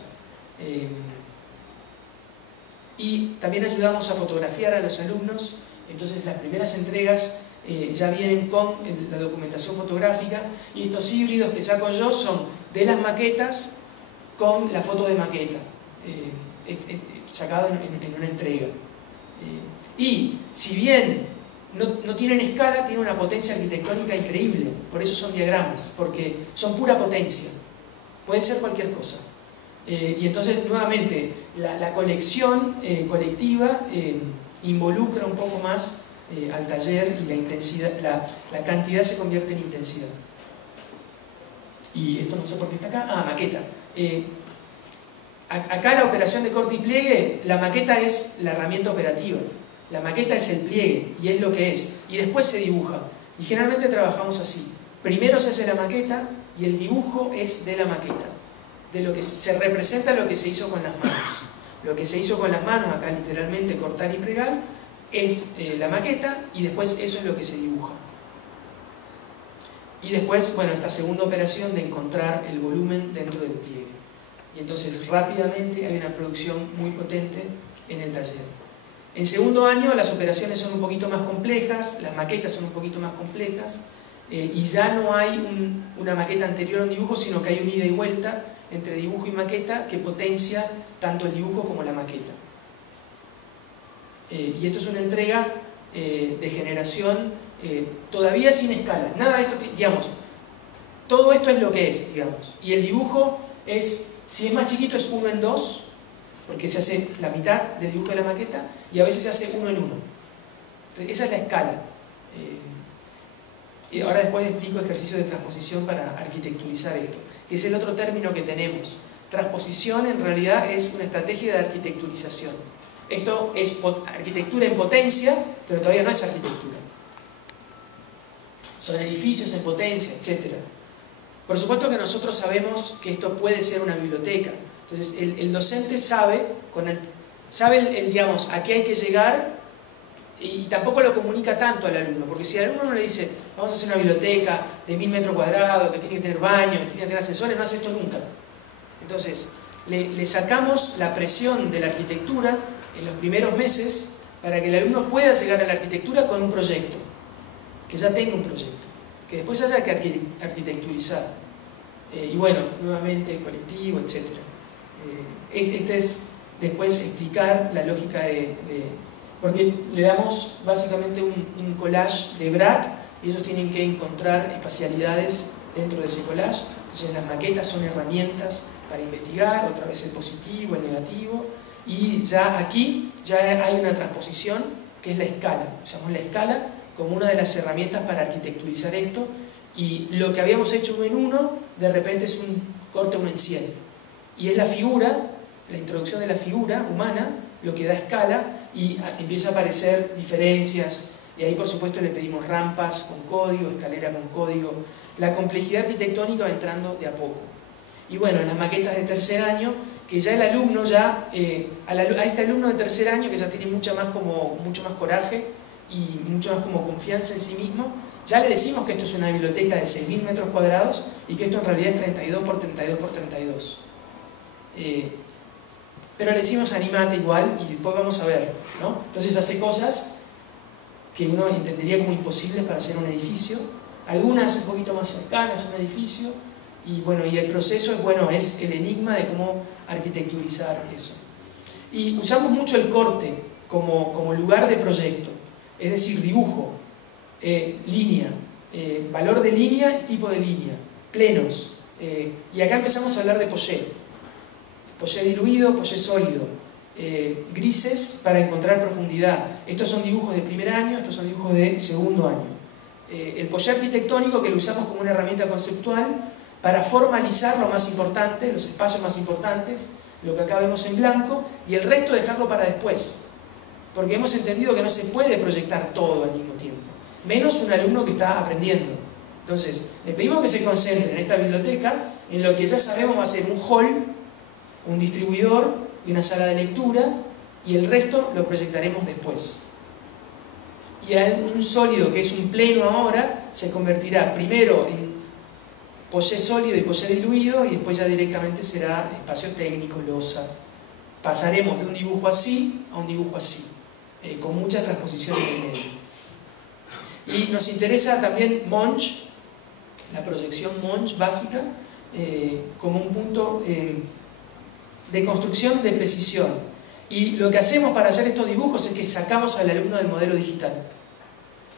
Y también ayudamos a fotografiar a los alumnos. Entonces las primeras entregas ya vienen con la documentación fotográfica, y estos híbridos que saco yo son de las maquetas con la foto de maqueta, sacado en una entrega. Y si bien no tienen escala, tienen una potencia arquitectónica increíble, por eso son diagramas, porque son pura potencia, puede ser cualquier cosa. Y entonces nuevamente la colección colectiva involucra un poco más al taller, y la intensidad, la cantidad se convierte en intensidad. Y esto no sé por qué está acá. Maqueta. Acá la operación de corte y pliegue, la maqueta es la herramienta operativa. La maqueta es el pliegue, y es lo que es. Y después se dibuja. Y generalmente trabajamos así. Primero se hace la maqueta, y el dibujo es de la maqueta. De lo que se representa lo que se hizo con las manos. Lo que se hizo con las manos, acá literalmente cortar y plegar, es la maqueta, y después eso es lo que se dibuja. Y después, bueno, esta segunda operación de encontrar el volumen dentro del pliegue. Y entonces rápidamente hay una producción muy potente en el taller. En segundo año las operaciones son un poquito más complejas, las maquetas son un poquito más complejas, y ya no hay una maqueta anterior a un dibujo, sino que hay un ida y vuelta entre dibujo y maqueta que potencia tanto el dibujo como la maqueta. Y esto es una entrega de generación todavía sin escala. Nada de esto, digamos, todo esto es lo que es, digamos. Y el dibujo es, si es más chiquito, es 1 en 2, porque se hace la mitad del dibujo de la maqueta, y a veces se hace 1 en 1. Entonces, esa es la escala. Y ahora después explico ejercicios de transposición para arquitecturizar esto, que es el otro término que tenemos. Transposición en realidad es una estrategia de arquitecturización. Esto es arquitectura en potencia, pero todavía no es arquitectura. Son edificios en potencia, etc. Por supuesto que nosotros sabemos que esto puede ser una biblioteca. Entonces el docente sabe, digamos, a qué hay que llegar, y tampoco lo comunica tanto al alumno, porque si al alumno no le dice vamos a hacer una biblioteca de 1000 metros cuadrados, que tiene que tener baño, que tiene que tener ascensores, no hace esto nunca. Entonces le sacamos la presión de la arquitectura en los primeros meses para que el alumno pueda llegar a la arquitectura con un proyecto, que ya tenga un proyecto, que después haya que arquitecturizar. Y bueno, nuevamente colectivo, etc. Este es después explicar la lógica porque le damos básicamente un collage de Braque y ellos tienen que encontrar espacialidades dentro de ese collage. Entonces las maquetas son herramientas para investigar, otra vez el positivo, el negativo, y ya aquí ya hay una transposición que es la escala. Usamos la escala como una de las herramientas para arquitecturizar esto, y lo que habíamos hecho 1 en 1 de repente es un corte 1 en 100, y es la figura, la introducción de la figura humana lo que da escala, y empieza a aparecer diferencias, y ahí por supuesto le pedimos rampas con código, escalera con código. La complejidad arquitectónica va entrando de a poco. Y bueno, en las maquetas de tercer año, que ya el alumno, a este alumno de tercer año que ya tiene mucho más coraje y mucho más como confianza en sí mismo, ya le decimos que esto es una biblioteca de 6000 metros cuadrados y que esto en realidad es 32 por 32 por 32. Pero le decimos animate igual y después vamos a ver, ¿no? Entonces hace cosas que uno entendería como imposibles para hacer un edificio, algunas un poquito más cercanas a un edificio, y bueno, y el proceso es el enigma de cómo arquitecturizar eso. Y usamos mucho el corte como lugar de proyecto, es decir, dibujo, línea, valor de línea y tipo de línea, plenos, y acá empezamos a hablar de poché diluido, poché sólido, grises para encontrar profundidad. Estos son dibujos de primer año, estos son dibujos de segundo año. El poché arquitectónico, que lo usamos como una herramienta conceptual para formalizar lo más importante, los espacios más importantes, lo que acá vemos en blanco, y el resto dejarlo para después, porque hemos entendido que no se puede proyectar todo al mismo tiempo, menos un alumno que está aprendiendo. Entonces, le pedimos que se concentre en esta biblioteca, en lo que ya sabemos va a ser un hall, un distribuidor y una sala de lectura, y el resto lo proyectaremos después. Y un sólido, que es un pleno ahora, se convertirá primero en poché sólido y poché diluido, y después ya directamente será espacio técnico, losa. Pasaremos de un dibujo así a un dibujo así, con muchas transposiciones en medio. Y nos interesa también Monge, la proyección Monge básica, como un punto de construcción de precisión. Y lo que hacemos para hacer estos dibujos es que sacamos al alumno del modelo digital.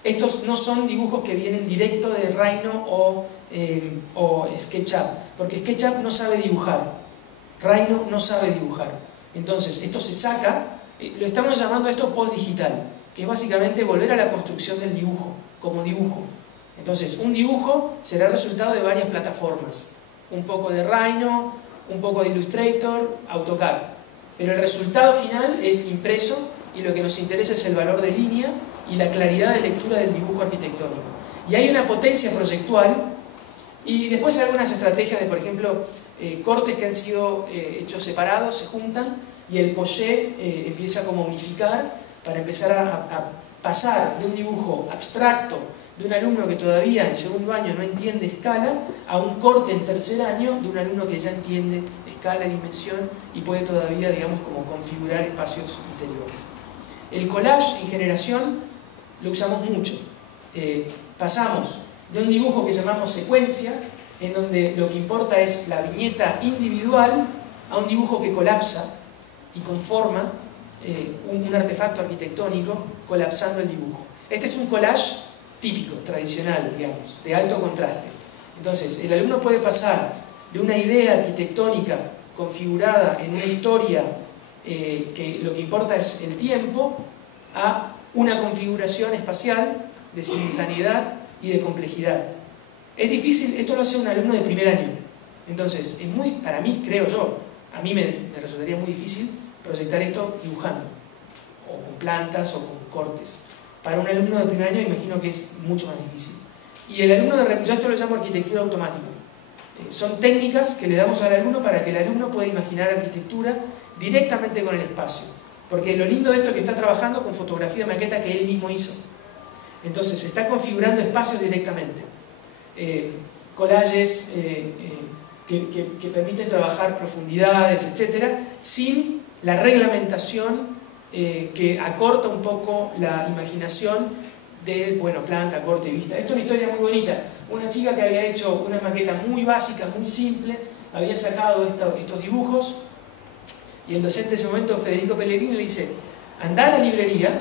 Estos no son dibujos que vienen directo de Rhino o SketchUp, porque SketchUp no sabe dibujar, Rhino no sabe dibujar. Entonces esto se saca, lo estamos llamando esto post-digital, que es básicamente volver a la construcción del dibujo, como dibujo. Entonces un dibujo será resultado de varias plataformas, un poco de Rhino, un poco de Illustrator, AutoCAD, pero el resultado final es impreso, y lo que nos interesa es el valor de línea y la claridad de lectura del dibujo arquitectónico. Y hay una potencia proyectual, y después algunas estrategias de, por ejemplo, cortes que han sido hechos separados se juntan, y el poché empieza como a unificar para empezar a pasar de un dibujo abstracto de un alumno que todavía en segundo año no entiende escala, a un corte en tercer año de un alumno que ya entiende escala y dimensión y puede todavía, digamos, como configurar espacios interiores. El collage en generación lo usamos mucho. Pasamos de un dibujo que llamamos secuencia, en donde lo que importa es la viñeta individual, a un dibujo que colapsa y conforma un artefacto arquitectónico colapsando el dibujo. Este es un collage típico, tradicional, digamos, de alto contraste. Entonces, el alumno puede pasar de una idea arquitectónica configurada en una historia que lo que importa es el tiempo, a una configuración espacial de simultaneidad y de complejidad. Es difícil, esto lo hace un alumno de primer año. Entonces, es muy, para mí, creo yo, a mí me resultaría muy difícil proyectar esto dibujando, o con plantas o con cortes. Para un alumno de primer año imagino que es mucho más difícil. Y el alumno yo esto lo llamo arquitectura automática. Son técnicas que le damos al alumno para que el alumno pueda imaginar arquitectura directamente con el espacio. Porque lo lindo de esto es que está trabajando con fotografía de maqueta que él mismo hizo. Entonces se está configurando espacios directamente. Collages que permiten trabajar profundidades, etcétera, sin la reglamentación que acorta un poco la imaginación de, bueno, planta, corte, vista. Esto es una historia muy bonita. Una chica que había hecho una maqueta muy básica, muy simple, había sacado estos dibujos, y el docente de ese momento, Federico Pellegrini, le dice: andá a la librería,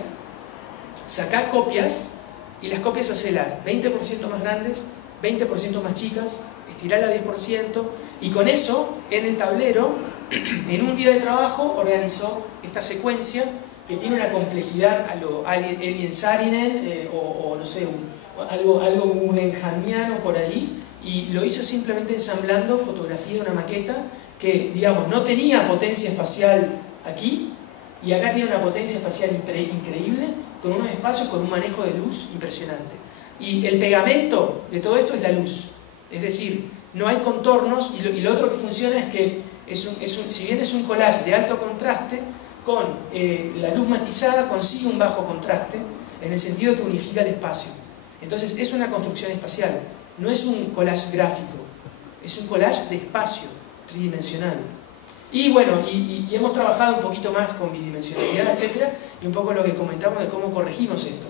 sacá copias, y las copias hacelas 20% más grandes, 20% más chicas, estirala 10%, y con eso, en el tablero, en un día de trabajo, organizó esta secuencia que tiene una complejidad a lo Alien Saarinen, o no sé, algo guggenheimiano por ahí, y lo hizo simplemente ensamblando fotografía de una maqueta que, digamos, no tenía potencia espacial aquí, y acá tiene una potencia espacial increíble, con unos espacios, con un manejo de luz impresionante. Y el pegamento de todo esto es la luz, es decir, no hay contornos, y lo otro que funciona es que si bien es un collage de alto contraste, con la luz matizada consigue un bajo contraste, en el sentido que unifica el espacio. Entonces es una construcción espacial, no es un collage gráfico, es un collage de espacio tridimensional. Y bueno, y hemos trabajado un poquito más con bidimensionalidad, etcétera, y un poco lo que comentamos de cómo corregimos esto,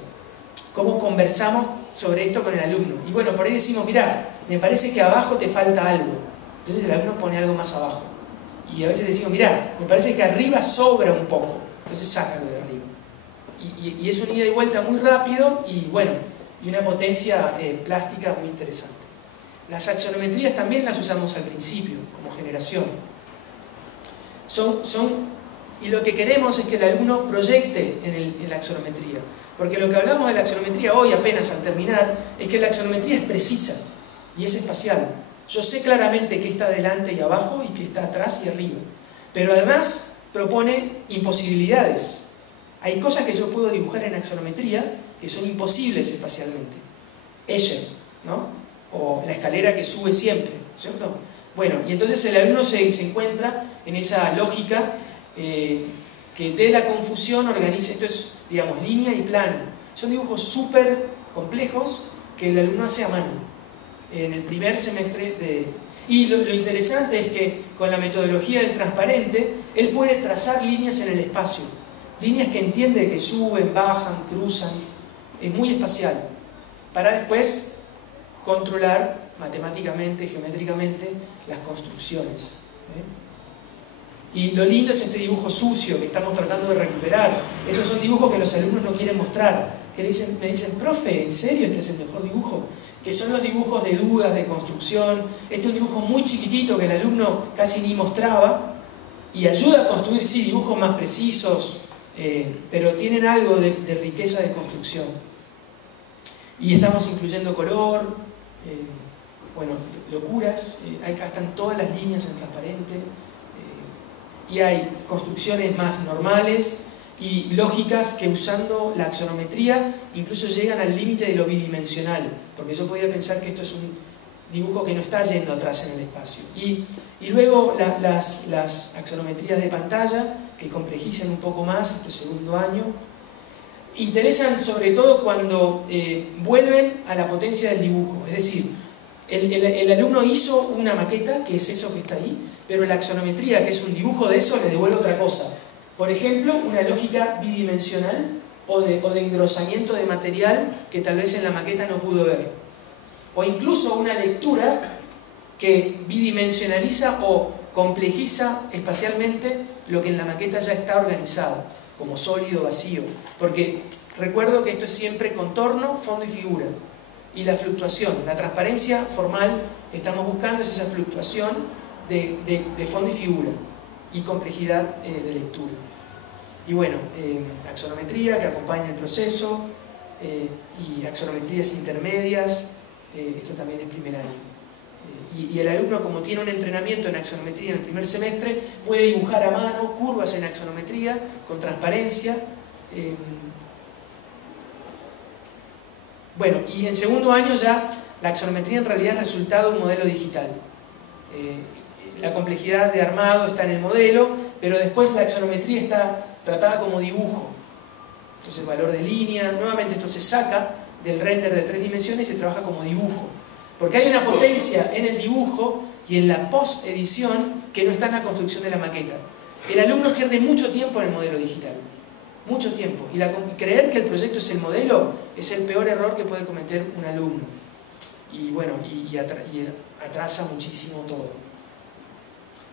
cómo conversamos sobre esto con el alumno. Y bueno, por ahí decimos: mirá, me parece que abajo te falta algo. Entonces el alumno pone algo más abajo. Y a veces decimos: mirá, me parece que arriba sobra un poco. Entonces sácalo de arriba. Y es un ida y vuelta muy rápido, y bueno, y una potencia plástica muy interesante. Las axonometrías también las usamos al principio, como generación. Y lo que queremos es que el alumno proyecte en la axonometría. Porque lo que hablamos de la axonometría hoy, apenas al terminar, es que la axonometría es precisa y es espacial. Yo sé claramente qué está delante y abajo y qué está atrás y arriba. Pero además propone imposibilidades. Hay cosas que yo puedo dibujar en axonometría que son imposibles espacialmente. Escher, ¿no? O la escalera que sube siempre, ¿cierto? Bueno, y entonces el alumno se encuentra en esa lógica que de la confusión organiza. Esto es, digamos, línea y plano. Son dibujos súper complejos que el alumno hace a mano en el primer semestre Y lo interesante es que con la metodología del transparente, él puede trazar líneas en el espacio. Líneas que entiende que suben, bajan, cruzan. Es muy espacial. Para después controlar matemáticamente, geométricamente, las construcciones. Y lo lindo es este dibujo sucio que estamos tratando de recuperar. Estos son dibujos que los alumnos no quieren mostrar. Que me dicen: profe, ¿en serio este es el mejor dibujo? Que son los dibujos de dudas, de construcción. Este es un dibujo muy chiquitito que el alumno casi ni mostraba, y ayuda a construir, sí, dibujos más precisos, pero tienen algo de riqueza de construcción. Y estamos incluyendo color, bueno, locuras, acá están todas las líneas en transparente, y hay construcciones más normales y lógicas que, usando la axonometría, incluso llegan al límite de lo bidimensional, porque yo podía pensar que esto es un dibujo que no está yendo atrás en el espacio. Y luego las axonometrías de pantalla, que complejizan un poco más, este segundo año, interesan sobre todo cuando vuelven a la potencia del dibujo. Es decir, el alumno hizo una maqueta, que es eso que está ahí, pero la axonometría, que es un dibujo de eso, le devuelve otra cosa. Por ejemplo, una lógica bidimensional o de engrosamiento de material que tal vez en la maqueta no pudo ver. o incluso una lectura que bidimensionaliza o complejiza espacialmente lo que en la maqueta ya está organizado, como sólido, vacío. Porque recuerdo que esto es siempre contorno, fondo y figura. Y la fluctuación, la transparencia formal que estamos buscando es esa fluctuación de fondo y figura y complejidad de lectura. Y bueno, axonometría que acompaña el proceso y axonometrías intermedias, esto también es primer año. Y el alumno, como tiene un entrenamiento en axonometría en el primer semestre, puede dibujar a mano curvas en axonometría con transparencia. Bueno, y en segundo año ya la axonometría en realidad es resultado de un modelo digital. La complejidad de armado está en el modelo, pero después la axonometría está tratada como dibujo. Entonces valor de línea, nuevamente esto se saca del render de 3 dimensiones y se trabaja como dibujo. Porque hay una potencia en el dibujo y en la post-edición que no está en la construcción de la maqueta. El alumno pierde mucho tiempo en el modelo digital. Mucho tiempo. Y creer que el proyecto es el modelo es el peor error que puede cometer un alumno. Y bueno, y atrasa muchísimo todo.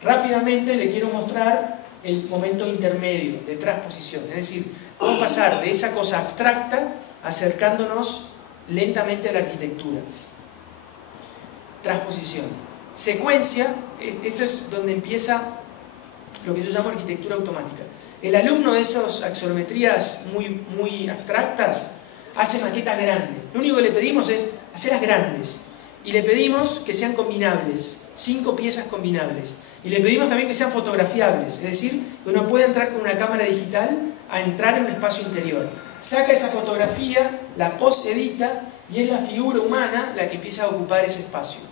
Rápidamente le quiero mostrar el momento intermedio de transposición. Es decir, vamos a pasar de esa cosa abstracta acercándonos lentamente a la arquitectura. Transposición. Secuencia, esto es donde empieza lo que yo llamo arquitectura automática. El alumno de esas axonometrías muy abstractas hace maquetas grandes. Lo único que le pedimos es hacerlas grandes. Y le pedimos que sean combinables, 5 piezas combinables. Y le pedimos también que sean fotografiables, es decir, que uno pueda entrar con una cámara digital a entrar en un espacio interior. Saca esa fotografía, la post-edita y es la figura humana la que empieza a ocupar ese espacio.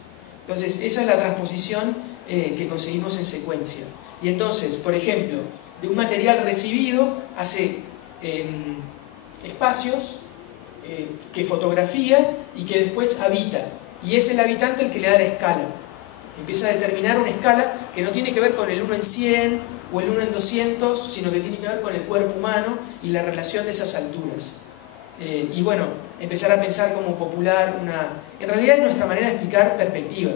Entonces, esa es la transposición que conseguimos en secuencia. Y entonces, por ejemplo, de un material recibido hace espacios que fotografía y que después habita. Y es el habitante el que le da la escala. Empieza a determinar una escala que no tiene que ver con el 1 en 100 o el 1 en 200, sino que tiene que ver con el cuerpo humano y la relación de esas alturas. Y bueno, empezar a pensar como popular en realidad es nuestra manera de explicar perspectiva,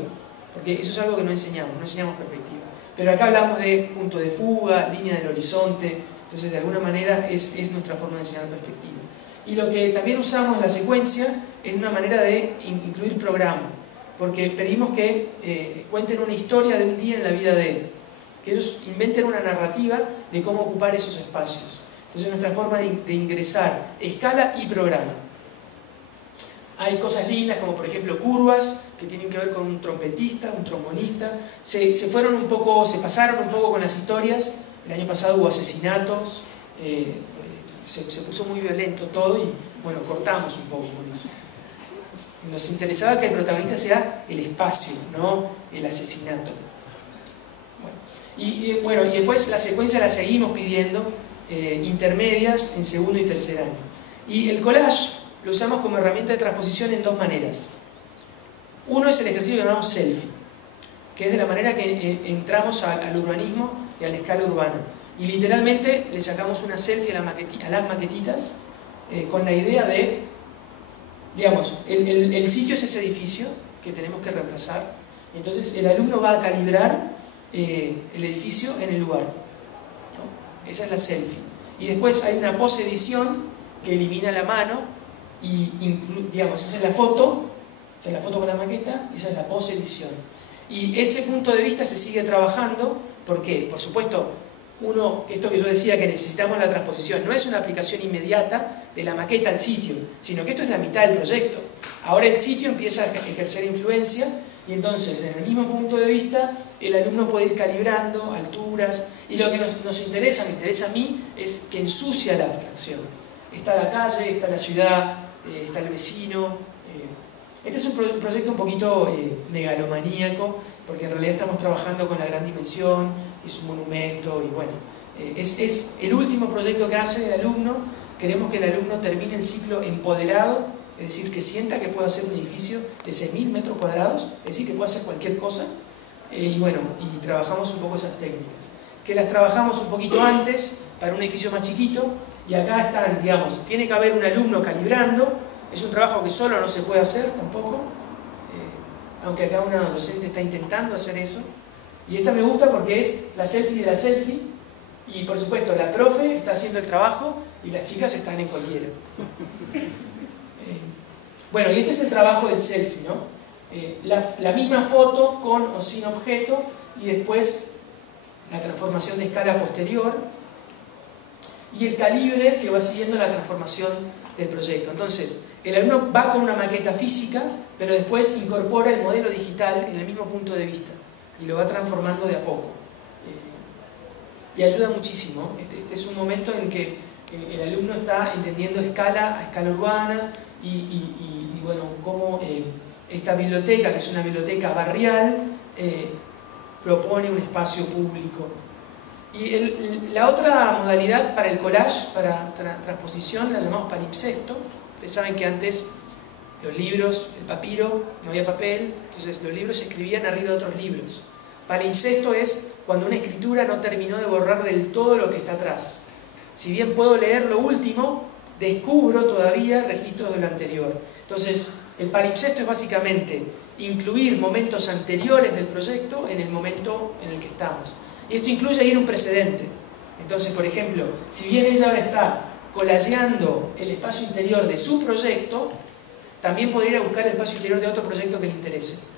porque eso es algo que no enseñamos perspectiva. Pero acá hablamos de punto de fuga, línea del horizonte, entonces de alguna manera es nuestra forma de enseñar perspectiva. Y lo que también usamos en la secuencia es una manera de incluir programa, porque pedimos que cuenten una historia de un día en la vida de él, que ellos inventen una narrativa de cómo ocupar esos espacios. Entonces es nuestra forma de ingresar escala y programa. Hay cosas lindas como por ejemplo curvas que tienen que ver con un trompetista, un trombonista. Se pasaron un poco con las historias. El año pasado hubo asesinatos, se puso muy violento todo y bueno, cortamos un poco con eso. Nos interesaba que el protagonista sea el espacio, no el asesinato. Y después la secuencia la seguimos pidiendo, intermedias en segundo y tercer año. Y el collage lo usamos como herramienta de transposición en 2 maneras. Uno es el ejercicio que llamamos selfie, que es de la manera que entramos al urbanismo y a la escala urbana. Y literalmente le sacamos una selfie a las maquetitas con la idea de, digamos, el sitio es ese edificio que tenemos que reemplazar. Entonces el alumno va a calibrar el edificio en el lugar, ¿no? Esa es la selfie. Y después hay una posedición que elimina la mano y digamos, esa es la foto con la maqueta y esa es la posedición. Y ese punto de vista se sigue trabajando porque, por supuesto, esto que yo decía que necesitamos la transposición, no es una aplicación inmediata de la maqueta al sitio, sino que esto es la mitad del proyecto. Ahora el sitio empieza a ejercer influencia y entonces, desde el mismo punto de vista, el alumno puede ir calibrando alturas y lo que me interesa a mí, es que ensucia la abstracción. Está la calle, está la ciudad, está el vecino. Este es un proyecto un poquito megalomaníaco, porque en realidad estamos trabajando con la gran dimensión, es un monumento y bueno, es el último proyecto que hace el alumno. Queremos que el alumno termine el ciclo empoderado, es decir, que sienta que puede hacer un edificio de 6.000 metros cuadrados, es decir, que puede hacer cualquier cosa. Y bueno, y trabajamos un poco esas técnicas, que las trabajamos un poquito antes para un edificio más chiquito, y acá están, digamos, tiene que haber un alumno calibrando. Es un trabajo que solo no se puede hacer tampoco, aunque acá una docente está intentando hacer eso. Y esta me gusta porque es la selfie de la selfie, y por supuesto la profe está haciendo el trabajo y las chicas están en cualquiera. Bueno, y este es el trabajo del selfie, ¿no? La misma foto con o sin objeto, y después la transformación de escala posterior y el calibre que va siguiendo la transformación del proyecto. Entonces, el alumno va con una maqueta física, pero después incorpora el modelo digital en el mismo punto de vista y lo va transformando de a poco. Y ayuda muchísimo. Este es un momento en que el alumno está entendiendo a escala urbana y bueno, cómo esta biblioteca, que es una biblioteca barrial, propone un espacio público. Y la otra modalidad para el collage, para transposición, la llamamos palimpsesto. Ustedes saben que antes los libros, el papiro, no había papel, entonces los libros se escribían arriba de otros libros. Palimpsesto es cuando una escritura no terminó de borrar del todo lo que está atrás. Si bien puedo leer lo último, descubro todavía registros de lo anterior. Entonces, el palimpsesto es básicamente incluir momentos anteriores del proyecto en el momento en el que estamos. Y esto incluye ir un precedente. Entonces, por ejemplo, si bien ella ahora está collageando el espacio interior de su proyecto, también podría ir a buscar el espacio interior de otro proyecto que le interese.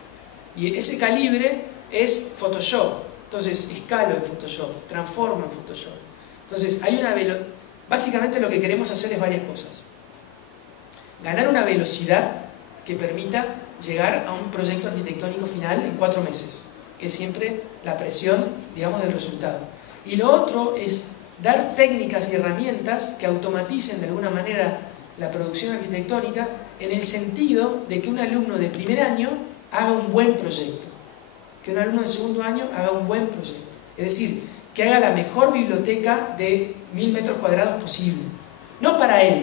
Y ese calibre es Photoshop. Entonces, escalo en Photoshop, transformo en Photoshop. Entonces, básicamente lo que queremos hacer es varias cosas. Ganar una velocidad que permita llegar a un proyecto arquitectónico final en 4 meses, que es siempre la presión, digamos, del resultado. Y lo otro es dar técnicas y herramientas que automaticen de alguna manera la producción arquitectónica, en el sentido de que un alumno de primer año haga un buen proyecto, que un alumno de segundo año haga un buen proyecto. Es decir, que haga la mejor biblioteca de 1000 metros cuadrados posible. No para él,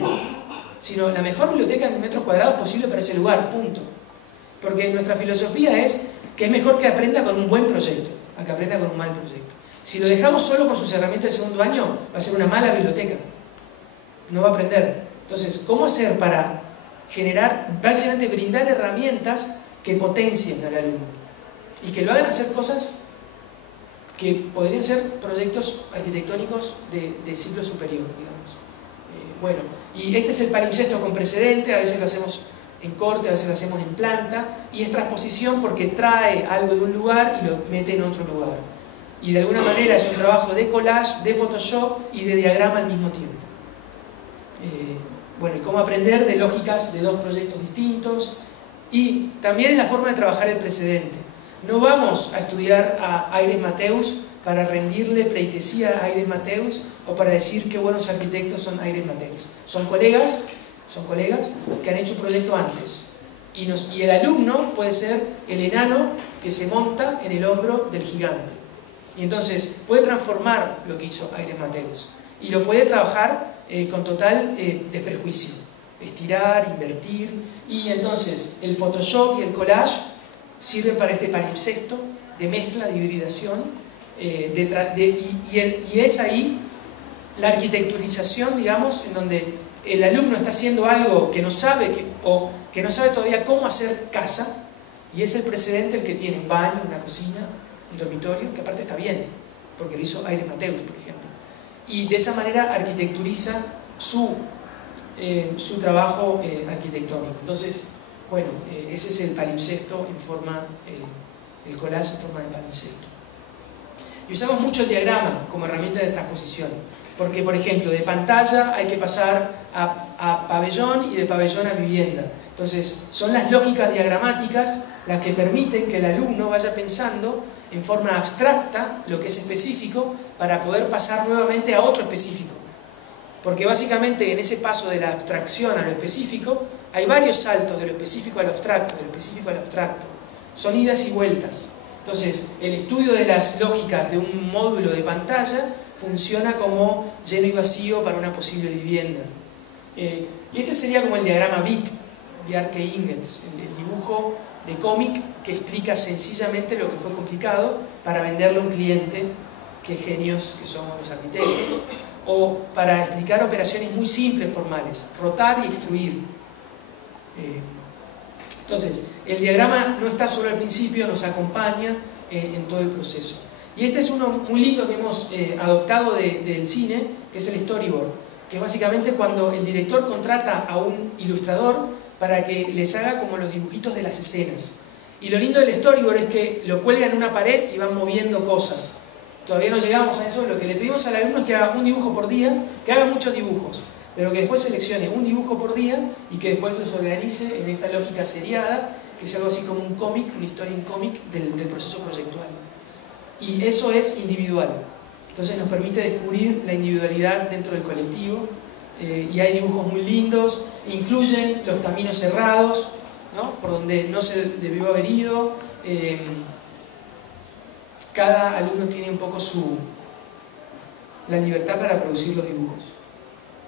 sino la mejor biblioteca de 1000 metros cuadrados posible para ese lugar, punto. Porque nuestra filosofía es que es mejor que aprenda con un buen proyecto a que aprenda con un mal proyecto. Si lo dejamos solo con sus herramientas de segundo año, va a ser una mala biblioteca. No va a aprender. Entonces, ¿cómo hacer para generar, básicamente brindar herramientas que potencien al alumno y que lo hagan hacer cosas que podrían ser proyectos arquitectónicos de ciclo superior, digamos? Bueno, y este es el palimpsesto con precedente. A veces lo hacemos en corte, a veces lo hacemos en planta, y es transposición porque trae algo de un lugar y lo mete en otro lugar. Y de alguna manera es un trabajo de collage, de Photoshop y de diagrama al mismo tiempo. Bueno, y cómo aprender de lógicas de dos proyectos distintos, y también la forma de trabajar el precedente. No vamos a estudiar a Aires Mateus para rendirle pleitesía a Aires Mateus o para decir qué buenos arquitectos son Aires Mateus. Son colegas que han hecho un proyecto antes. Y el alumno puede ser el enano que se monta en el hombro del gigante. Y entonces puede transformar lo que hizo Aires Mateus. Y lo puede trabajar con total desprejuicio. Estirar, invertir. Y entonces el Photoshop y el collage sirven para este palimpsesto de mezcla, de hibridación. Y es ahí la arquitecturización, digamos, en donde el alumno está haciendo algo que no sabe o que no sabe todavía cómo hacer casa, y es el precedente el que tiene un baño, una cocina, un dormitorio, que aparte está bien, porque lo hizo Aires Mateus, por ejemplo. Y de esa manera arquitecturiza su trabajo arquitectónico. Entonces, bueno, ese es el palimpsesto en forma, el collage en forma de palimpsesto. Y usamos mucho el diagrama como herramienta de transposición, porque, por ejemplo, de pantalla hay que pasar a pabellón y de pabellón a vivienda. Entonces, son las lógicas diagramáticas las que permiten que el alumno vaya pensando en forma abstracta lo que es específico para poder pasar nuevamente a otro específico. Porque básicamente en ese paso de la abstracción a lo específico hay varios saltos de lo específico a lo abstracto, de lo específico a lo abstracto. Son idas y vueltas. Entonces, el estudio de las lógicas de un módulo de pantalla funciona como lleno y vacío para una posible vivienda. Y este sería como el diagrama BIC, Bjarke Ingels, el dibujo de cómic que explica sencillamente lo que fue complicado para venderle a un cliente, qué genios que somos los arquitectos, o para explicar operaciones muy simples formales, rotar y extruir. Entonces, el diagrama no está solo al principio, nos acompaña en todo el proceso. Y este es uno muy lindo que hemos adoptado del cine, que es el storyboard, que es básicamente cuando el director contrata a un ilustrador para que les haga como los dibujitos de las escenas. Y lo lindo del storyboard es que lo cuelgan en una pared y van moviendo cosas. Todavía no llegamos a eso, lo que le pedimos al alumno es que haga un dibujo por día, que haga muchos dibujos, pero que después seleccione un dibujo por día y que después los organice en esta lógica seriada, que es algo así como un cómic, una historia en cómic del proceso proyectual. Y eso es individual. Entonces nos permite descubrir la individualidad dentro del colectivo, y hay dibujos muy lindos, incluyen los caminos cerrados, ¿no? Por donde no se debió haber ido. Cada alumno tiene un poco la libertad para producir los dibujos.